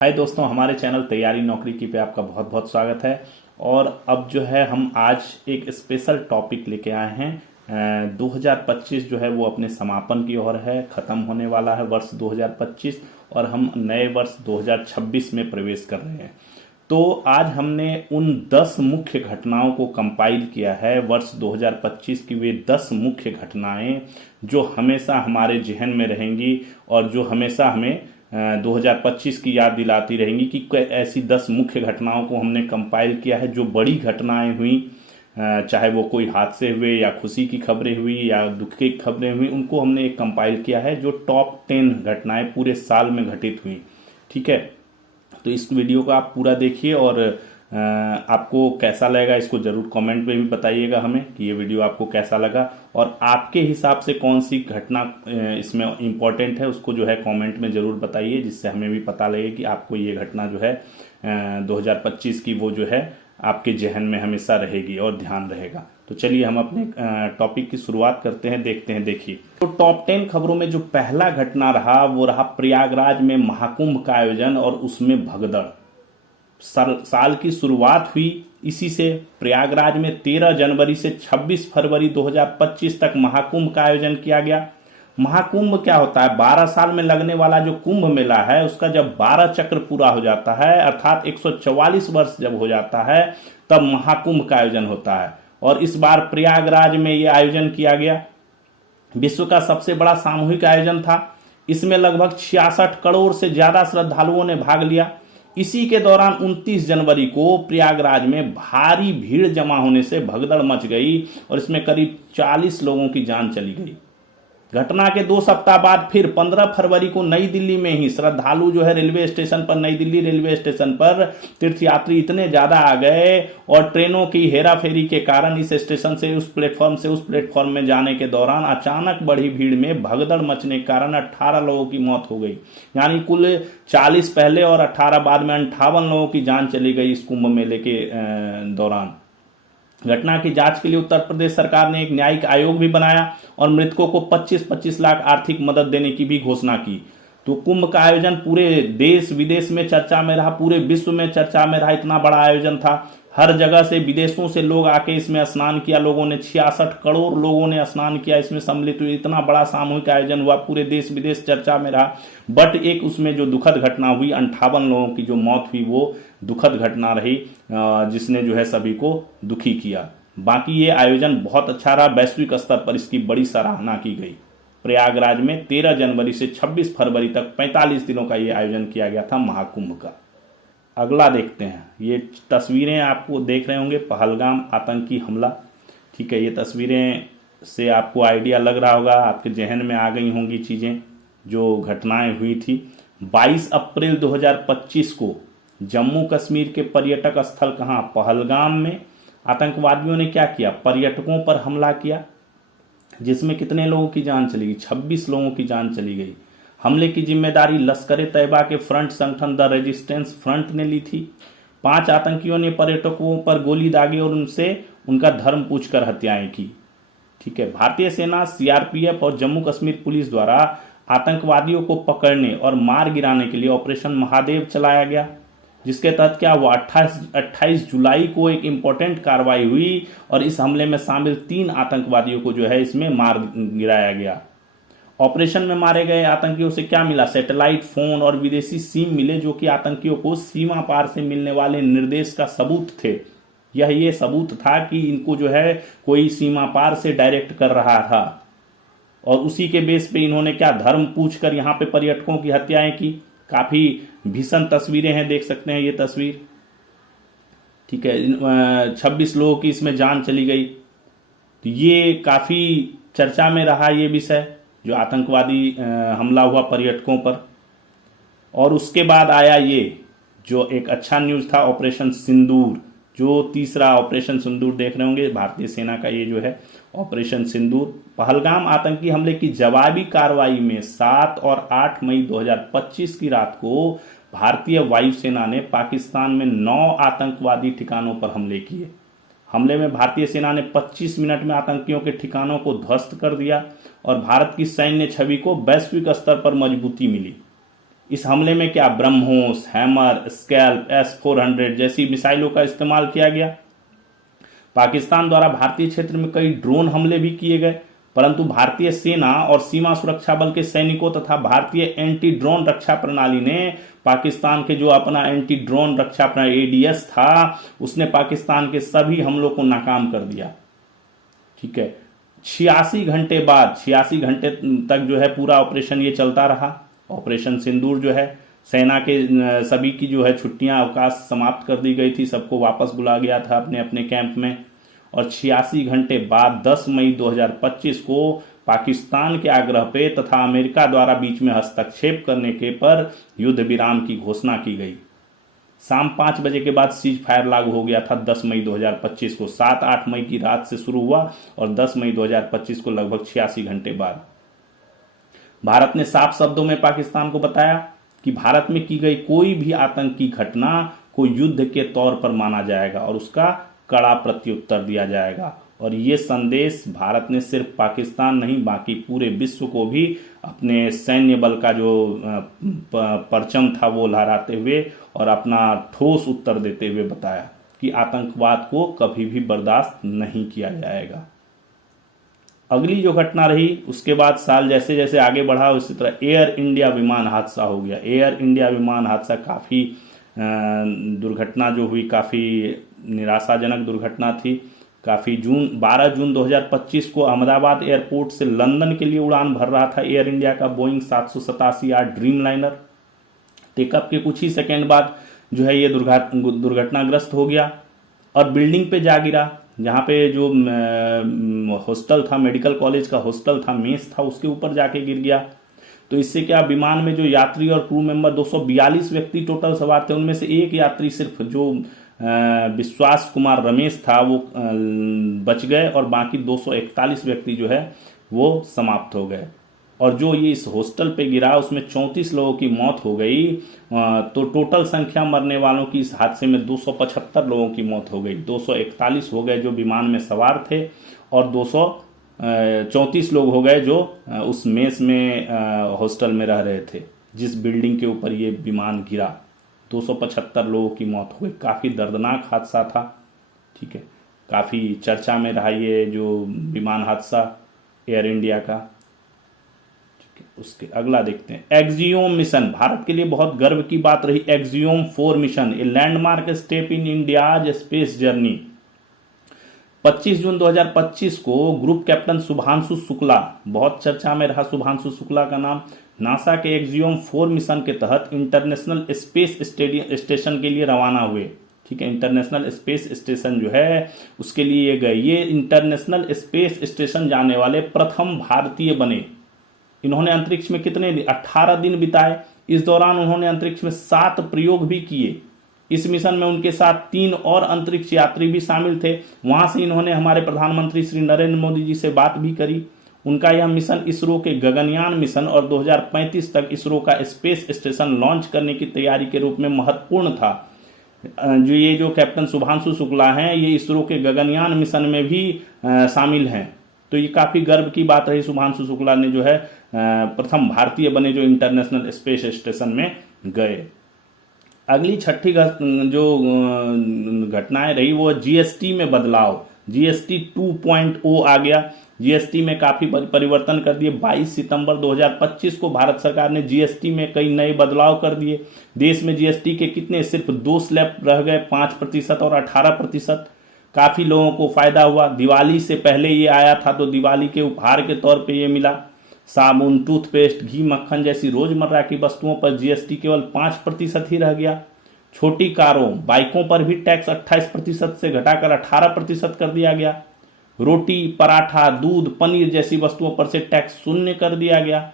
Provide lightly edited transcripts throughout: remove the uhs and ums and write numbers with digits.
हाय दोस्तों, हमारे चैनल तैयारी नौकरी की पे आपका बहुत बहुत स्वागत है। और अब जो है हम आज एक स्पेशल टॉपिक लेके आए हैं। 2025 जो है वो अपने समापन की ओर है, ख़त्म होने वाला है वर्ष 2025 और हम नए वर्ष 2026 में प्रवेश कर रहे हैं। तो आज हमने उन 10 मुख्य घटनाओं को कंपाइल किया है, वर्ष 2025 की वे 10 मुख्य घटनाएं जो हमेशा हमारे जहन में रहेंगी और जो हमेशा हमें 2025 की याद दिलाती रहेंगी कि ऐसी 10 मुख्य घटनाओं को हमने कंपाइल किया है जो बड़ी घटनाएं हुई, चाहे वो कोई हादसे हुए या खुशी की खबरें हुई या दुख की खबरें हुई, उनको हमने एक कंपाइल किया है जो टॉप 10 घटनाएं पूरे साल में घटित हुई। ठीक है, तो इस वीडियो को आप पूरा देखिए और आपको कैसा लगेगा इसको जरूर कमेंट में भी बताइएगा हमें कि ये वीडियो आपको कैसा लगा और आपके हिसाब से कौन सी घटना इसमें इम्पोर्टेंट है उसको जो है कमेंट में जरूर बताइए, जिससे हमें भी पता लगे कि आपको ये घटना जो है 2025 की वो जो है आपके जहन में हमेशा रहेगी और ध्यान रहेगा। तो चलिए हम अपने टॉपिक की शुरुआत करते हैं, देखते हैं। देखिए, तो टॉप 10 खबरों में जो पहला घटना रहा वो रहा प्रयागराज में महाकुंभ का आयोजन और उसमें भगदड़। साल की शुरुआत हुई इसी से। प्रयागराज में 13 जनवरी से 26 फरवरी 2025 तक महाकुंभ का आयोजन किया गया। महाकुंभ क्या होता है? 12 साल में लगने वाला जो कुंभ मेला है उसका जब 12 चक्र पूरा हो जाता है, अर्थात 144 वर्ष जब हो जाता है, तब महाकुंभ का आयोजन होता है। और इस बार प्रयागराज में यह आयोजन किया गया। विश्व का सबसे बड़ा सामूहिक आयोजन था। इसमें लगभग 66 करोड़ से ज्यादा श्रद्धालुओं ने भाग लिया। इसी के दौरान 29 जनवरी को प्रयागराज में भारी भीड़ जमा होने से भगदड़ मच गई और इसमें करीब 40 लोगों की जान चली गई। घटना के 2 सप्ताह बाद फिर 15 फरवरी को नई दिल्ली में ही श्रद्धालु जो है रेलवे स्टेशन पर, नई दिल्ली रेलवे स्टेशन पर तीर्थयात्री इतने ज्यादा आ गए और ट्रेनों की हेराफेरी के कारण इस स्टेशन से उस प्लेटफॉर्म में जाने के दौरान अचानक बढ़ी भीड़ में भगदड़ मचने के कारण 18 लोगों की मौत हो गई। यानी कुल 40 पहले और 18 बाद में 58 लोगों की जान चली गई इस कुंभ मेले के दौरान। घटना की जांच के लिए उत्तर प्रदेश सरकार ने एक न्यायिक आयोग भी बनाया और मृतकों को 25-25 लाख आर्थिक मदद देने की भी घोषणा की। तो कुंभ का आयोजन पूरे देश विदेश में चर्चा में रहा, पूरे विश्व में चर्चा में रहा। इतना बड़ा आयोजन था, हर जगह से विदेशों से लोग आके इसमें स्नान किया। लोगों ने 66 करोड़ लोगों ने स्नान किया, इसमें सम्मिलित हुए। इतना बड़ा सामूहिक आयोजन हुआ, पूरे देश विदेश चर्चा में रहा। बट एक उसमें जो दुखद घटना हुई, 58 लोगों की जो मौत हुई, वो दुखद घटना रही जिसने जो है सभी को दुखी किया। बाकी ये आयोजन बहुत अच्छा रहा, वैश्विक स्तर पर इसकी बड़ी सराहना की गई। प्रयागराज में 13 जनवरी से 26 फरवरी तक 45 दिनों का ये आयोजन किया गया था महाकुंभ का। अगला देखते हैं। ये तस्वीरें आपको देख रहे होंगे, पहलगाम आतंकी हमला। ठीक है, ये तस्वीरें से आपको आइडिया लग रहा होगा, आपके जहन में आ गई होंगी चीज़ें जो घटनाएं हुई थी। 22 अप्रैल 2025 को जम्मू कश्मीर के पर्यटक स्थल कहाँ, पहलगाम में आतंकवादियों ने क्या किया? पर्यटकों पर हमला किया, जिसमें कितने लोगों की जान चली गई? 26 लोगों की जान चली गई। हमले की जिम्मेदारी लश्कर ए तैयबा के फ्रंट संगठन द रेजिस्टेंस फ्रंट ने ली थी। 5 आतंकियों ने पर्यटकों पर गोली दागी और उनसे उनका धर्म पूछकर हत्याएं की। ठीक है, भारतीय सेना, सीआरपीएफ और जम्मू कश्मीर पुलिस द्वारा आतंकवादियों को पकड़ने और मार गिराने के लिए ऑपरेशन महादेव चलाया गया, जिसके तहत क्या हुआ, 28 जुलाई को एक इंपॉर्टेंट कार्रवाई हुई और इस हमले में शामिल 3 आतंकवादियों को जो है इसमें मार गिराया गया। ऑपरेशन में मारे गए आतंकियों से क्या मिला? सैटेलाइट फोन और विदेशी सिम मिले, जो कि आतंकियों को सीमा पार से मिलने वाले निर्देश का सबूत थे। ये सबूत था कि इनको जो है कोई सीमा पार से डायरेक्ट कर रहा था और उसी के बेस पे इन्होंने क्या, धर्म पूछकर यहाँ पे पर्यटकों की हत्याएं की। काफी भीषण तस्वीरें हैं, देख सकते हैं ये तस्वीर। ठीक है, 26 लोगों की इसमें जान चली गई। तो ये काफी चर्चा में रहा ये विषय, जो आतंकवादी हमला हुआ पर्यटकों पर। और उसके बाद आया ये जो एक अच्छा न्यूज था, ऑपरेशन सिंदूर। जो तीसरा ऑपरेशन सिंदूर देख रहे होंगे, भारतीय सेना का ये जो है ऑपरेशन सिंदूर। पहलगाम आतंकी हमले की जवाबी कार्रवाई में 7 और 8 मई 2025 की रात को भारतीय वायुसेना ने पाकिस्तान में 9 आतंकवादी ठिकानों पर हमले किए। हमले में भारतीय सेना ने 25 मिनट में आतंकियों के ठिकानों को ध्वस्त कर दिया और भारत की सैन्य छवि को वैश्विक स्तर पर मजबूती मिली। इस हमले में क्या ब्रह्मोस, हैमर, स्कैल्प, S-400 जैसी मिसाइलों का इस्तेमाल किया गया। पाकिस्तान द्वारा भारतीय क्षेत्र में कई ड्रोन हमले भी किए गए, परंतु भारतीय सेना और सीमा सुरक्षा बल के सैनिकों तथा भारतीय एंटी ड्रोन रक्षा प्रणाली ने पाकिस्तान के जो अपना एंटी ड्रोन रक्षा प्रणाली ADS था, उसने पाकिस्तान के सभी हमलों को नाकाम कर दिया। ठीक है, 86 घंटे बाद, 86 घंटे तक जो है पूरा ऑपरेशन ये चलता रहा। ऑपरेशन सिंदूर जो है, सेना के सभी की जो है छुट्टियां अवकाश समाप्त कर दी गई थी, सबको वापस बुला गया था अपने अपने कैंप में। और 86 घंटे बाद 10 मई 2025 को पाकिस्तान के आग्रह पे तथा अमेरिका द्वारा बीच में हस्तक्षेप करने के पर युद्ध विराम की घोषणा की गई। शाम 5 बजे के बाद सीज फायर लागू हो गया था 10 मई 2025 को। 7-8 मई की रात से शुरू हुआ और 10 मई 2025 को लगभग 86 घंटे बाद भारत ने साफ शब्दों में पाकिस्तान को बताया कि भारत में की गई कोई भी आतंकी घटना को युद्ध के तौर पर माना जाएगा और उसका कड़ा प्रत्युत्तर दिया जाएगा। और ये संदेश भारत ने सिर्फ पाकिस्तान नहीं, बाकी पूरे विश्व को भी अपने सैन्य बल का जो परचम था वो लहराते हुए और अपना ठोस उत्तर देते हुए बताया कि आतंकवाद को कभी भी बर्दाश्त नहीं किया जाएगा। अगली जो घटना रही, उसके बाद साल जैसे जैसे आगे बढ़ा उसी तरह एयर इंडिया विमान हादसा हो गया। एयर इंडिया विमान हादसा काफ़ी दुर्घटना जो हुई, काफ़ी निराशाजनक दुर्घटना थी। काफ़ी 12 जून 2025 को अहमदाबाद एयरपोर्ट से लंदन के लिए उड़ान भर रहा था एयर इंडिया का बोइंग 787 ड्रीम लाइनर। टेकअप के कुछ ही सेकेंड बाद जो है ये दुर्घटनाग्रस्त हो गया और बिल्डिंग पे जा गिरा, जहाँ पे जो हॉस्टल था, मेडिकल कॉलेज का हॉस्टल था, मेस था, उसके ऊपर जाके गिर गया। तो इससे क्या, विमान में जो यात्री और क्रू मेंबर 242 व्यक्ति टोटल सवार थे, उनमें से एक यात्री सिर्फ जो विश्वास कुमार रमेश था वो बच गए और बाकी 241 व्यक्ति जो है वो समाप्त हो गए। और जो ये इस हॉस्टल पे गिरा उसमें 34 लोगों की मौत हो गई। तो टोटल संख्या मरने वालों की इस हादसे में 275 लोगों की मौत हो गई। 241 हो गए जो विमान में सवार थे और 234 लोग हो गए जो उस मेस में हॉस्टल में रह रहे थे जिस बिल्डिंग के ऊपर ये विमान गिरा। 275 लोगों की मौत हो गई। काफ़ी दर्दनाक हादसा था। ठीक है, काफ़ी चर्चा में रहा ये जो विमान हादसा एयर इंडिया का। उसके अगला देखते हैं, एक्सियोम मिशन। भारत के लिए बहुत गर्व की बात रही axiom 4 mission, a landmark step in India's space journey. 25 जून 2025 को ग्रुप कैप्टन शुभांशु शुक्ला, बहुत चर्चा में रहा शुभांशु शुक्ला का नाम, नासा के एक्सियोम 4 मिशन के तहत इंटरनेशनल स्पेस स्टेशन के लिए रवाना हुए। ठीक है, इंटरनेशनल स्पेस स्टेशन जो है उसके लिए गए। ये इंटरनेशनल स्पेस स्टेशन जाने वाले प्रथम भारतीय बने। इन्होंने अंतरिक्ष में कितने दिन, 18 दिन बिताए। इस दौरान उन्होंने अंतरिक्ष में 7 प्रयोग भी किए। इस मिशन में उनके साथ 3 और अंतरिक्ष यात्री भी शामिल थे। वहां से इन्होंने हमारे प्रधानमंत्री श्री नरेंद्र मोदी जी से बात भी करी। उनका यह मिशन इसरो के गगनयान मिशन और 2035 तक इसरो का स्पेस स्टेशन लॉन्च करने की तैयारी के रूप में महत्वपूर्ण था। जो ये जो कैप्टन शुभांशु शुक्ला हैं ये इसरो के गगनयान मिशन में भी शामिल हैं। तो ये काफी गर्व की बात रही, शुभांशु शुक्ला ने जो है प्रथम भारतीय बने जो इंटरनेशनल स्पेस स्टेशन में गए। अगली छठी जो घटनाएं रही वो जीएसटी में बदलाव। जीएसटी 2.0 आ गया। जीएसटी में काफी परिवर्तन कर दिए। 22 सितंबर 2025 को भारत सरकार ने जीएसटी में कई नए बदलाव कर दिए। देश में जीएसटी के कितने, सिर्फ 2 स्लैब रह गए, 5% और 18%। काफी लोगों को फायदा हुआ। दिवाली से पहले ये आया था तो दिवाली के उपहार के तौर पे ये मिला। साबुन, टूथपेस्ट, घी, मक्खन जैसी रोजमर्रा की वस्तुओं पर जीएसटी केवल 5% ही रह गया। छोटी कारों, बाइकों पर भी टैक्स 28% से घटाकर 18% कर दिया गया। रोटी, पराठा, दूध, पनीर जैसी वस्तुओं पर से टैक्स शून्य कर दिया गया।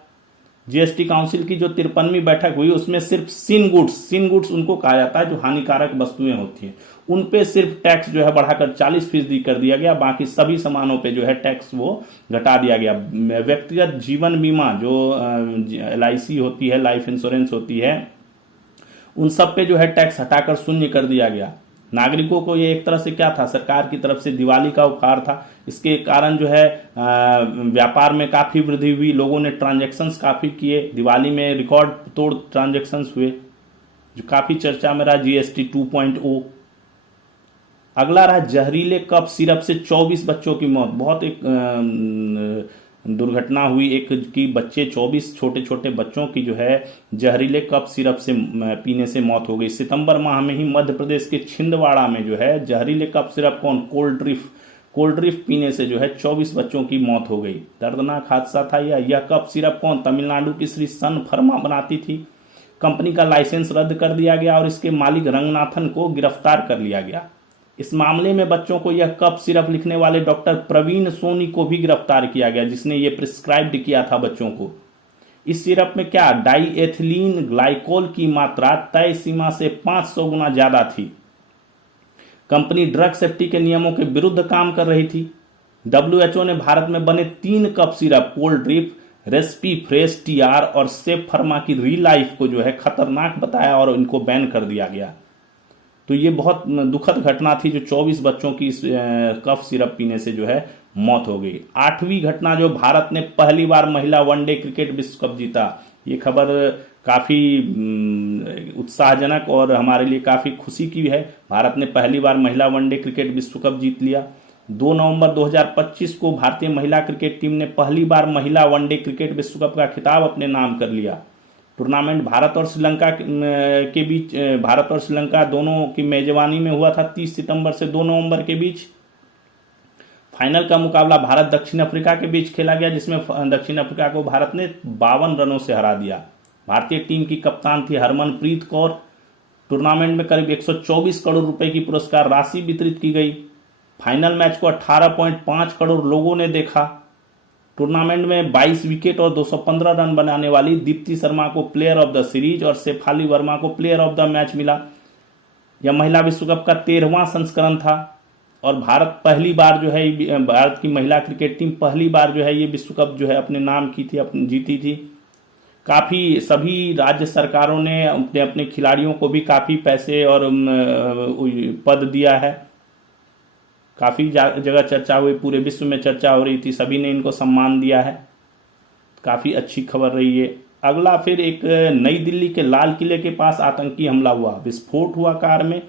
जीएसटी काउंसिल की जो 53वीं बैठक हुई उसमें सिर्फ सिन गुड्स उनको कहा जाता है जो हानिकारक वस्तुएं होती हैं, उन पे सिर्फ टैक्स जो है बढ़ाकर 40% कर दिया गया। बाकी सभी सामानों पे जो है टैक्स वो घटा दिया गया। व्यक्तिगत जीवन बीमा जो LIC होती है, लाइफ इंश्योरेंस होती है, उन सब पे जो है टैक्स हटाकर शून्य कर दिया गया। नागरिकों को ये एक तरह से क्या था, सरकार की तरफ से दिवाली का उपहार था इसके कारण जो है व्यापार में काफ़ी वृद्धि हुई, लोगों ने ट्रांजैक्शंस काफ़ी किए, दिवाली में रिकॉर्ड तोड़ ट्रांजैक्शंस हुए, जो काफ़ी चर्चा में रहा जीएसटी 2.0। अगला रहा जहरीले कफ सिरप से 24 बच्चों की मौत। बहुत एक दुर्घटना हुई एक कि बच्चे 24 छोटे छोटे बच्चों की जो है जहरीले कफ सिरप से पीने से मौत हो गई। सितंबर माह में ही मध्य प्रदेश के छिंदवाड़ा में जो है जहरीले कफ सिरप कोल्ड ड्रिफ्ट पीने से जो है 24 बच्चों की मौत हो गई। दर्दनाक हादसा था यह कफ सिरप कौन? तमिलनाडु की श्री सन फर्मा बनाती थी। कंपनी का लाइसेंस रद्द कर दिया गया और इसके मालिक रंगनाथन को गिरफ्तार कर लिया गया। इस मामले में बच्चों को यह कफ सिरप लिखने वाले डॉक्टर प्रवीण सोनी को भी गिरफ्तार किया गया, जिसने ये प्रिस्क्राइब्ड किया था बच्चों को। इस सिरप में क्या डाईएथिलीन ग्लाइकोल की मात्रा तय सीमा से 500 गुना ज्यादा थी। कंपनी ड्रग सेफ्टी के नियमों के विरुद्ध काम कर रही थी। डब्ल्यूएचओ ने भारत में बने 3 cough syrup Coldrif, Respifresh TR और सेफ फर्मा की री लाइफ को जो है खतरनाक बताया और इनको बैन कर दिया गया। तो ये बहुत दुखद घटना थी जो 24 बच्चों की इस कफ सिरप पीने से जो है मौत हो गई। 8वीं घटना जो भारत ने पहली बार महिला वनडे क्रिकेट विश्व कप जीता। ये खबर काफी उत्साहजनक और हमारे लिए काफी खुशी की है। भारत ने पहली बार महिला वनडे क्रिकेट विश्व कप जीत लिया। 2 नवंबर 2025 को भारतीय महिला क्रिकेट टीम ने पहली बार महिला वनडे क्रिकेट विश्व कप का खिताब अपने नाम कर लिया। टूर्नामेंट भारत और श्रीलंका दोनों की मेजबानी में हुआ था 30 सितंबर से 2 नवंबर के बीच। फाइनल का मुकाबला भारत दक्षिण अफ्रीका के बीच खेला गया, जिसमें दक्षिण अफ्रीका को भारत ने 52 रनों से हरा दिया। भारतीय टीम की कप्तान थी हरमनप्रीत कौर। टूर्नामेंट में करीब 124 करोड़ रुपए की पुरस्कार राशि वितरित की गई। फाइनल मैच को 18.5 करोड़ लोगों ने देखा। टूर्नामेंट में 22 विकेट और 215 रन बनाने वाली दीप्ति शर्मा को प्लेयर ऑफ द सीरीज और शेफाली वर्मा को प्लेयर ऑफ द मैच मिला। यह महिला विश्व कप का 13वां संस्करण था और भारत की महिला क्रिकेट टीम पहली बार जो है ये विश्व कप जो है अपने नाम की थी, जीती थी। काफी सभी राज्य सरकारों ने अपने अपने खिलाड़ियों को भी काफी पैसे और पद दिया है। काफी जगह चर्चा हुई, पूरे विश्व में चर्चा हो रही थी, सभी ने इनको सम्मान दिया है। काफी अच्छी खबर रही है। अगला फिर एक नई दिल्ली के लाल किले के पास आतंकी हमला हुआ, विस्फोट हुआ कार में।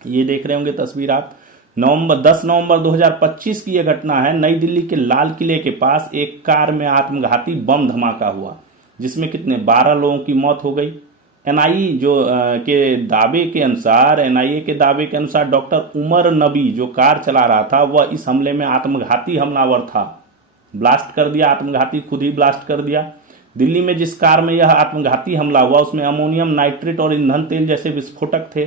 ये देख रहे होंगे तस्वीर आप। 10 नवंबर 2025 की यह घटना है। नई दिल्ली के लाल किले के पास एक कार में आत्मघाती बम धमाका हुआ, जिसमें कितने 12 लोगों की मौत हो गई। एनआईए के दावे के अनुसार डॉक्टर उमर नबी जो कार चला रहा था वह इस हमले में आत्मघाती हमलावर था। ब्लास्ट कर दिया, आत्मघाती खुद ही ब्लास्ट कर दिया। दिल्ली में जिस कार में यह आत्मघाती हमला हुआ उसमें अमोनियम नाइट्रेट और ईंधन तेल जैसे विस्फोटक थे।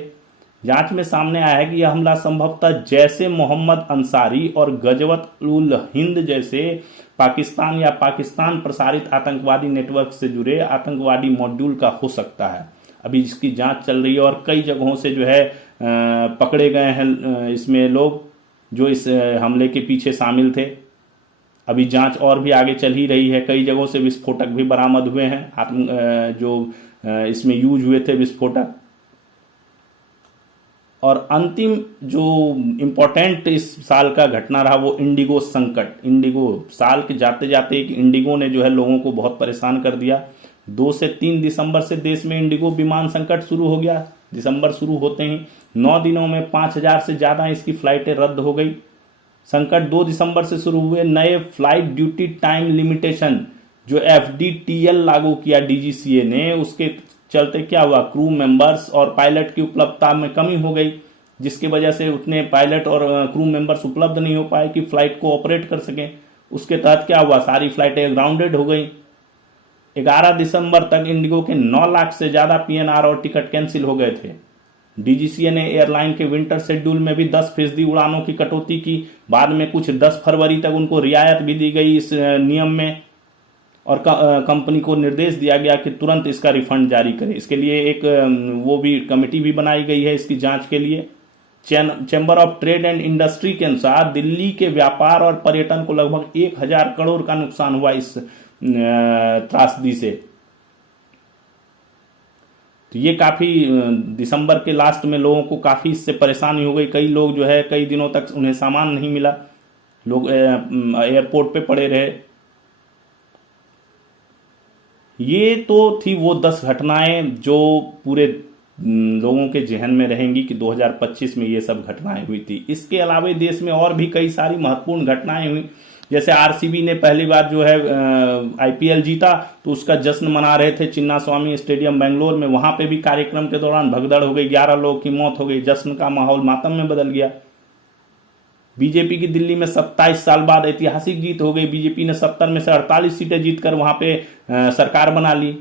जांच में सामने आया है कि यह हमला संभवतः जैसे मोहम्मद अंसारी और गजवत उल हिंद जैसे पाकिस्तान प्रसारित आतंकवादी नेटवर्क से जुड़े आतंकवादी मॉड्यूल का हो सकता है। अभी इसकी जांच चल रही है और कई जगहों से जो है पकड़े गए हैं इसमें लोग जो इस हमले के पीछे शामिल थे। अभी जांच और भी आगे चल ही रही है। कई जगहों से विस्फोटक भी बरामद हुए हैं, जो इसमें यूज हुए थे विस्फोटक। और अंतिम जो इम्पोर्टेंट इस साल का घटना रहा वो इंडिगो संकट। इंडिगो साल के जाते जाते एक इंडिगो ने जो है लोगों को बहुत परेशान कर दिया। 2 से 3 दिसंबर से देश में इंडिगो विमान संकट शुरू हो गया। दिसंबर शुरू होते ही 9 दिनों में 5000 से ज्यादा इसकी फ्लाइटें रद्द हो गई। संकट 2 दिसंबर से शुरू हुए। नए फ्लाइट ड्यूटी टाइम लिमिटेशन जो FDTL लागू किया DGCA ने, उसके चलते क्या हुआ, क्रू मेंबर्स और पायलट की उपलब्धता में कमी हो गई, जिसकी वजह से उतने पायलट और क्रू मेंबर्स उपलब्ध नहीं हो पाए कि फ्लाइट को ऑपरेट कर सकें। उसके तहत क्या हुआ, सारी फ्लाइटें ग्राउंडेड हो गई। 11 दिसंबर तक इंडिगो के 9 लाख से ज्यादा PNR और टिकट कैंसिल हो गए थे। DGCA ने एयरलाइन के विंटर शेड्यूल में भी 10% उड़ानों की कटौती की। बाद में कुछ 10 फरवरी तक उनको रियायत भी दी गई इस नियम में और कंपनी को निर्देश दिया गया कि तुरंत इसका रिफंड जारी करे। इसके लिए एक वो भी कमेटी भी बनाई गई है इसकी जांच के लिए। Chamber of trade and industry के अनुसार दिल्ली के व्यापार और पर्यटन को लगभग 1000 करोड़ का नुकसान हुआ इस त्रासदी से। तो ये काफी दिसंबर के लास्ट में लोगों को काफी इससे परेशानी हो गई। कई लोग जो है कई दिनों तक उन्हें सामान नहीं मिला। लोग एयरपोर्ट पे पड़े रहे। ये तो थी वो 10 घटनाएं जो पूरे लोगों के जहन में रहेंगी कि 2025 में ये सब घटनाएं हुई थी। इसके अलावा देश में और भी कई सारी महत्वपूर्ण घटनाएं हुई, जैसे आरसीबी ने पहली बार जो है आईपीएल जीता, तो उसका जश्न मना रहे थे चिन्नास्वामी स्टेडियम बेंगलोर में। वहां पे भी कार्यक्रम के दौरान भगदड़ हो गई, 11 लोगों की मौत हो गई, जश्न का माहौल मातम में बदल गया। बीजेपी की दिल्ली में 27 साल बाद ऐतिहासिक जीत हो गई। बीजेपी ने 70 में से 48 सीटें जीतकर वहां पे सरकार बना ली।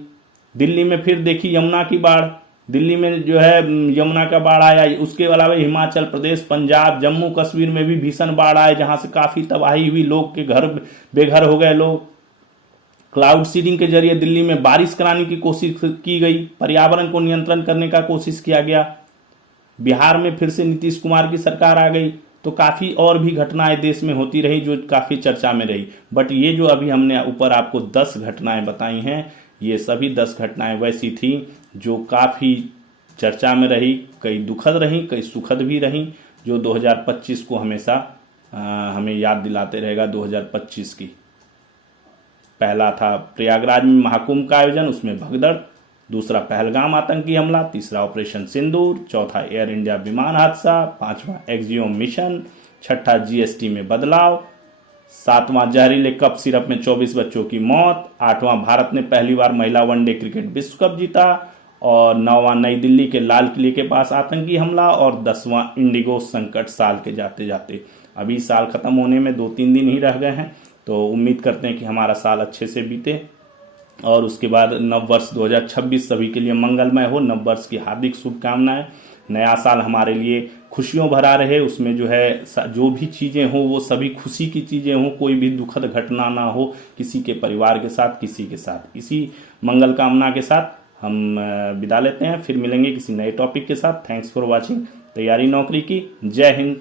दिल्ली में फिर देखी यमुना की बाढ़, दिल्ली में जो है यमुना का बाढ़ आया। उसके अलावा हिमाचल प्रदेश, पंजाब, जम्मू कश्मीर में भी भीषण बाढ़ आए, जहां से काफी तबाही हुई, लोग के घर बेघर हो गए लोग। क्लाउड सीडिंग के जरिए दिल्ली में बारिश कराने की कोशिश की गई, पर्यावरण को नियंत्रण करने का कोशिश किया गया। बिहार में फिर से नीतीश कुमार की सरकार आ गई। तो काफी और भी घटनाएं देश में होती रही जो काफी चर्चा में रही। बट ये जो अभी हमने ऊपर आपको 10 घटनाएं बताई हैं, ये सभी 10 घटनाएं वैसी थी जो काफी चर्चा में रही, कई दुखद रही, कई सुखद भी रही, जो 2025 को हमेशा हमें याद दिलाते रहेगा 2025 की। पहला था प्रयागराज में महाकुंभ का आयोजन, उसमें भगदड़। दूसरा पहलगाम आतंकी हमला। तीसरा ऑपरेशन सिंदूर। चौथा एयर इंडिया विमान हादसा। पांचवा एक्सियोम मिशन। छठा जीएसटी में बदलाव। सातवां जहरीले कप सिरप में 24 बच्चों की मौत। आठवां भारत ने पहली बार महिला वनडे क्रिकेट विश्व कप जीता। और नौवां नई दिल्ली के लाल किले के पास आतंकी हमला। और 10वां इंडिगो संकट साल के जाते जाते। अभी साल खत्म होने में 2-3 दिन ही रह गए हैं, तो उम्मीद करते हैं कि हमारा साल अच्छे से बीते और उसके बाद नव वर्ष 2026 सभी के लिए मंगलमय हो। नव वर्ष की हार्दिक शुभकामनाएं। नया साल हमारे लिए खुशियों भरा रहे, उसमें जो है जो भी चीजें हो वो सभी खुशी की चीजें हो, कोई भी दुखद घटना ना हो किसी के परिवार के साथ, किसी के साथ। इसी मंगल कामना के साथ हम विदा लेते हैं, फिर मिलेंगे किसी नए टॉपिक के साथ। थैंक्स फॉर वॉचिंग तैयारी नौकरी की। जय हिंद।